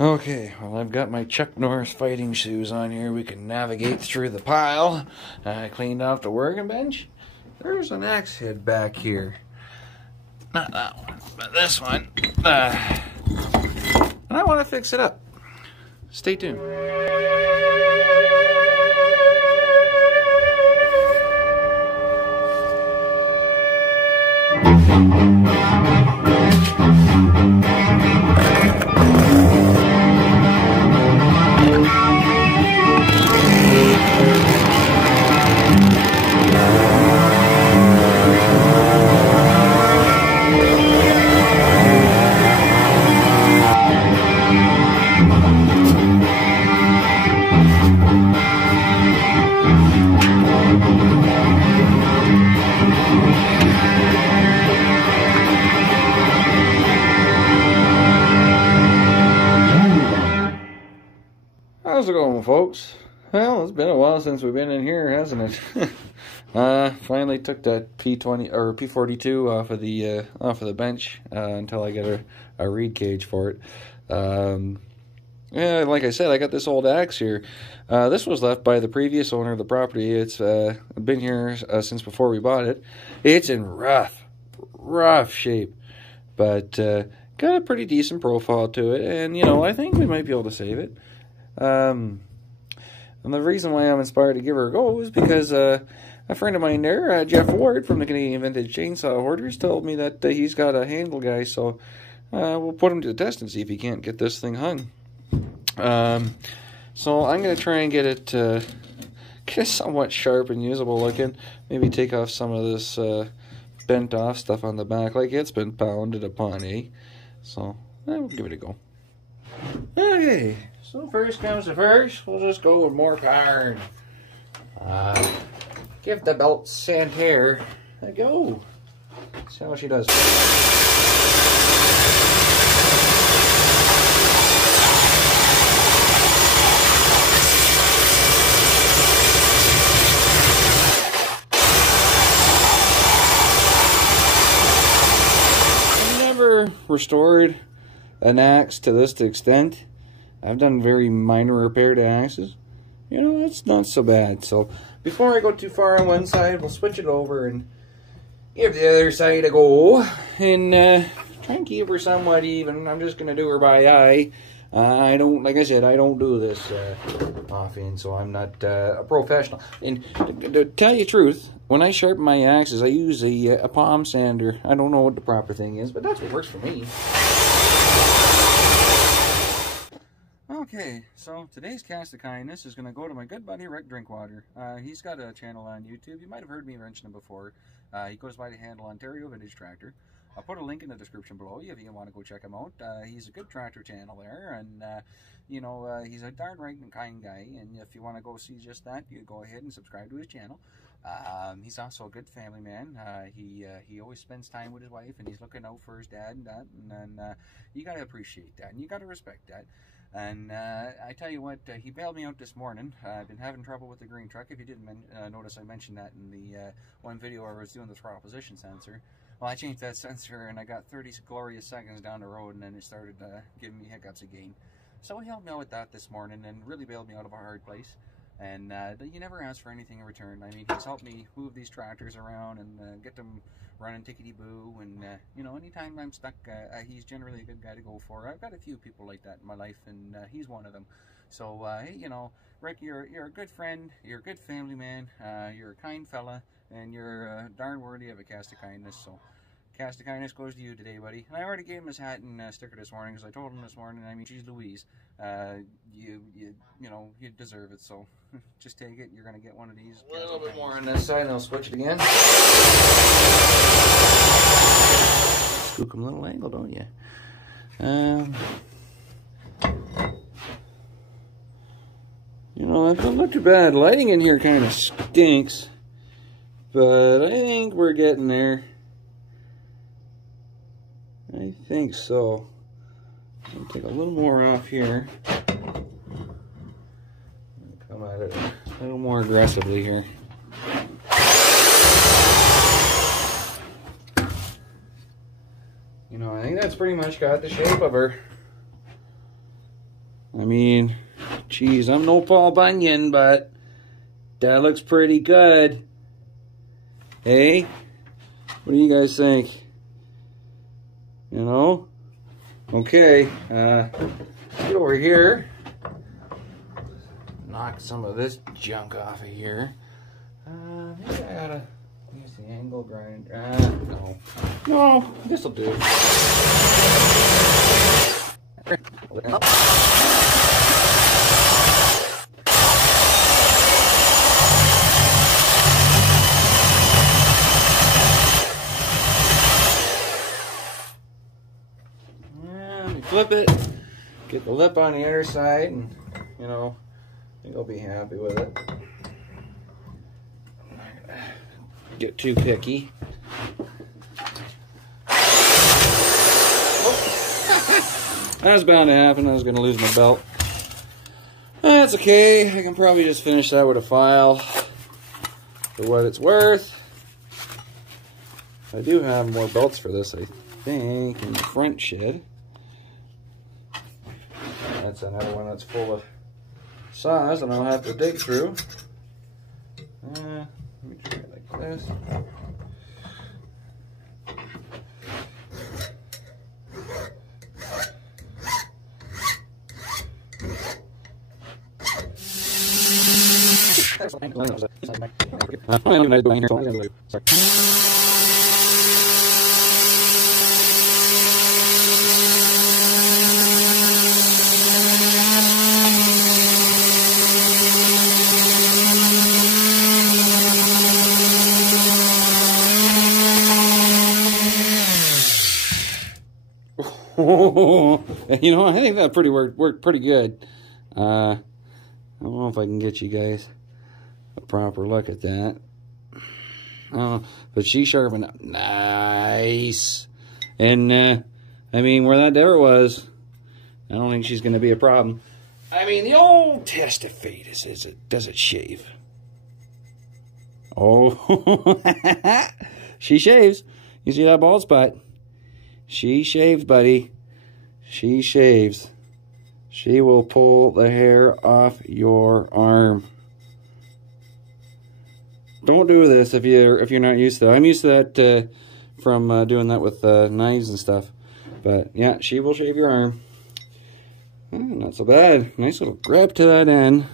Okay, well, I've got my Chuck Norris fighting shoes on here. We can navigate through the pile. I cleaned off the working bench. There's an axe head back here. Not that one, but this one. And I want to fix it up. Stay tuned. How's it going, folks? Well, it's been a while since we've been in here, hasn't it? Finally took that P20 or P42 off of the bench until I get a reed cage for it. Yeah, like I said, I got this old axe here. This was left by the previous owner of the property. It's been here since before we bought it. It's in rough shape, but got a pretty decent profile to it, and you know, I think we might be able to save it. And the reason why I'm inspired to give her a go is because a friend of mine there, Jeff Ward from the Canadian Vintage Chainsaw Hoarders, told me that he's got a handle guy, so we'll put him to the test and see if he can't get this thing hung. So I'm going to try and get it somewhat sharp and usable looking. Maybe take off some of this bent off stuff on the back like it's been pounded upon, eh? So we'll give it a go. Okay. So first comes to first, we'll just go with more iron. Give the belt Santerre a go. See how she does. I've never restored an axe to this extent. I've done very minor repair to axes. You know, it's not so bad. So, before I go too far on one side, we'll switch it over and give the other side a go. And try and keep her somewhat even. I'm just going to do her by eye. I don't, like I said, I don't do this often, so I'm not a professional. And to tell you the truth, when I sharpen my axes, I use a palm sander. I don't know what the proper thing is, but that's what works for me. Okay, so today's cast of kindness is going to go to my good buddy Rick Drinkwater. He's got a channel on YouTube. You might have heard me mention him before. He goes by the handle Ontario Vintage Tractor. I'll put a link in the description below if you want to go check him out. He's a good tractor channel there, and you know, he's a darn right and kind guy. And if you want to go see just that, you go ahead and subscribe to his channel. He's also a good family man. He always spends time with his wife, and he's looking out for his dad and that. And you got to appreciate that, and you got to respect that. And I tell you what, he bailed me out this morning. I've been having trouble with the green truck. If you didn't notice, I mentioned that in the one video where I was doing the throttle position sensor. Well, I changed that sensor, and I got 30 glorious seconds down the road, and then it started giving me hiccups again. So he helped me out with that this morning and really bailed me out of a hard place. And you never ask for anything in return. I mean, he's helped me move these tractors around and get them running tickety-boo. And, you know, anytime I'm stuck, he's generally a good guy to go for. I've got a few people like that in my life, and he's one of them. So, hey, you know, Rick, you're a good friend, you're a good family man, you're a kind fella, and you're darn worthy of a cast of kindness. So, cast of kindness goes to you today, buddy. And I already gave him his hat and sticker this morning, because I told him this morning, I mean, geez Louise, you know, you deserve it, so just take it. You're going to get one of these. A little bit more on this side, and I'll switch it again. Spook him a little angle, don't you? You know, it's not too bad. Lighting in here kind of stinks, but I think we're getting there. I think so. I'll take a little more off here. Come at it a little more aggressively here. You know, I think that's pretty much got the shape of her. I mean, geez, I'm no Paul Bunyan, but that looks pretty good. Hey, what do you guys think? You know? Okay, get over here. Knock some of this junk off of here. Maybe I gotta use the angle grinder. No, this'll do. Flip it, get the lip on the other side, and you know, I think I'll be happy with it. I'm not gonna get too picky. Oh. That was bound to happen. I was going to lose my belt. That's okay. I can probably just finish that with a file for what it's worth. I do have more belts for this, I think, in the front shed. That's another one that's full of saws and I'll have to dig through. Let me try it like this. You know, I think that worked pretty good. I don't know if I can get you guys a proper look at that. But she sharpened up nice. And, I mean, where that there was, I don't think she's going to be a problem. I mean, the old test of fate is does it shave? Oh, she shaves. You see that bald spot? She shaves, buddy. She shaves. She will pull the hair off your arm. Don't do this if you're not used to it. I'm used to that from doing that with knives and stuff. But yeah, she will shave your arm. Not so bad. Nice little grab to that end.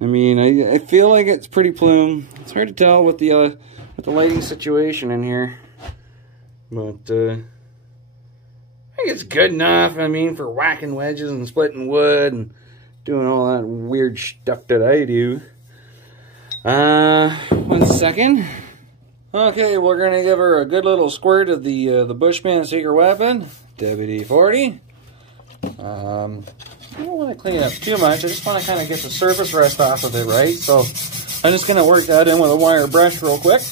I mean, I feel like it's pretty plume. It's hard to tell with the lighting situation in here, but I think it's good enough. I mean, for whacking wedges and splitting wood and doing all that weird stuff that I do. 1 second. Okay, we're gonna give her a good little squirt of the Bushman Secret Weapon, WD-40. I don't want to clean it up too much. I just want to kind of get the surface rust off of it, right? So I'm just going to work that in with a wire brush real quick.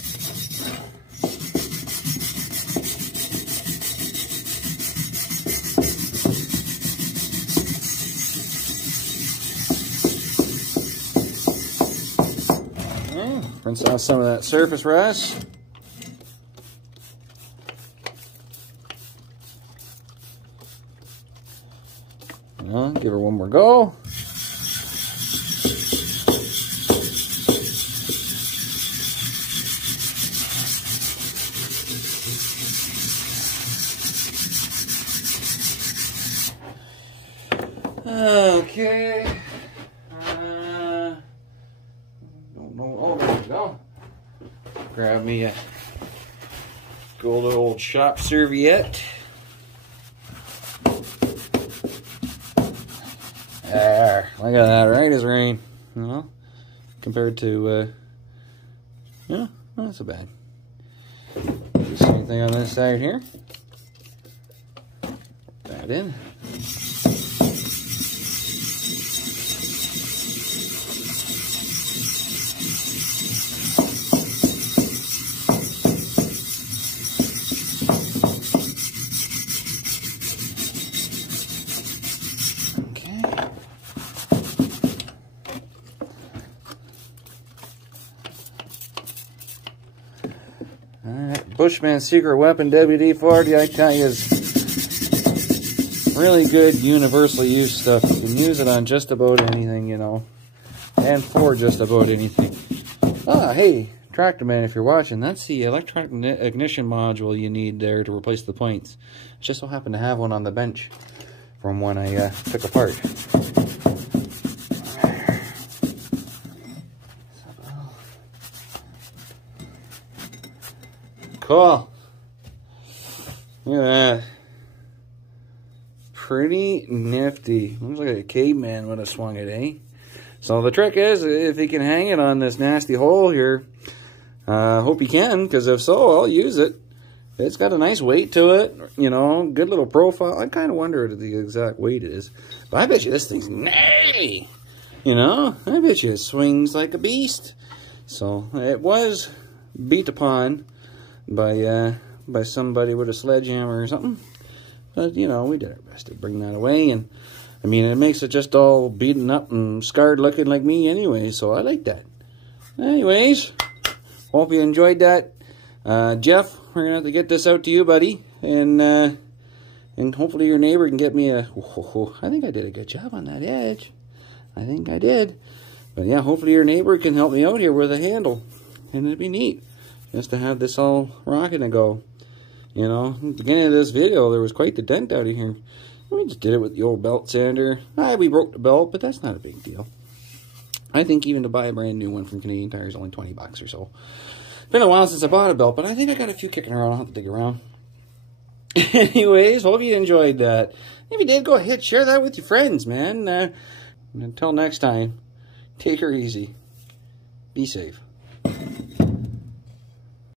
Okay, rinse off some of that surface rust. Give her one more go. Okay. Don't know. Oh, there we go. Grab me a good old shop serviette. There, look at that, right as rain, you know, compared to, yeah, not so bad. Same thing on this side here. That in. Bushman Secret Weapon WD-40, I tell you, is really good universal use stuff. You can use it on just about anything, you know, and for just about anything. Ah, hey, Tractor Man, if you're watching, that's the electronic ignition module you need there to replace the points. I just so happen to have one on the bench from when I took apart. Cool. Look at that. Pretty nifty. Looks like a caveman would have swung it, eh? So the trick is, if he can hang it on this nasty hole here, hope he can, because if so, I'll use it. It's got a nice weight to it, you know, good little profile. I kind of wonder what the exact weight is. But I bet you this thing's gnarly. You know, I bet you it swings like a beast. So it was beat upon by somebody with a sledgehammer or something. But, you know, we did our best to bring that away. And, I mean, it makes it just all beaten up and scarred looking like me anyway. So I like that. Anyways, hope you enjoyed that. Jeff, we're going to have to get this out to you, buddy. And hopefully your neighbor can get me a... I think I did a good job on that edge. I think I did. But, yeah, hopefully your neighbor can help me out here with a handle. And it'd be neat just to have this all rocking and go. You know, at the beginning of this video, there was quite the dent out of here. We just did it with the old belt sander. We broke the belt, but that's not a big deal. I think even to buy a brand new one from Canadian Tire is only 20 bucks or so. It's been a while since I bought a belt, but I think I got a few kicking around. I'll have to dig around. Anyways, hope you enjoyed that. If you did, go ahead, share that with your friends, man. Until next time, take her easy. Be safe.